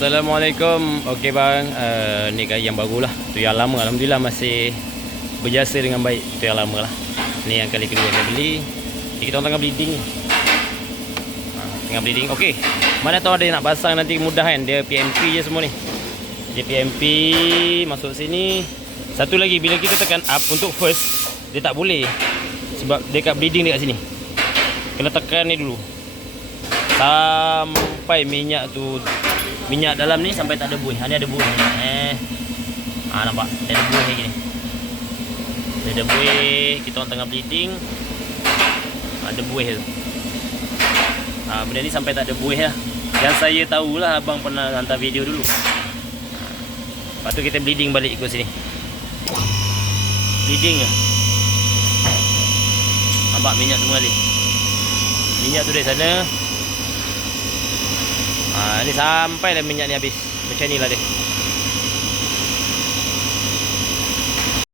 Assalamualaikum. Okey bang, ni yang barulah. Tu yang lama, alhamdulillah masih berjasa dengan baik. Tu yang lama lah. Ni yang kali kedua saya beli. Ni kita orang tengah bleeding. Tengah bleeding. Okey. Mana tahu ada yang nak pasang nanti mudah kan. Dia PMP je semua ni. Dia PMP masuk sini. Satu lagi, bila kita tekan up untuk first, dia tak boleh. Sebab dia kat bleeding dekat sini. Kena tekan ni dulu. Sampai minyak dalam ni sampai tak ada buih. Ni ada buih ni. Nampak? Dia ada buih lagi ni. Dia ada buih. Kita orang tengah bleeding. Ada buih tu. Benda ni sampai tak ada buih lah. Yang saya tahulah, abang pernah hantar video dulu. Lepas tu kita bleeding balik ke sini. Bleeding ke? Nampak minyak tu mengalir. Minyak tu dari sana. Ni sampai dah minyak ni habis. Macam ni lah dia.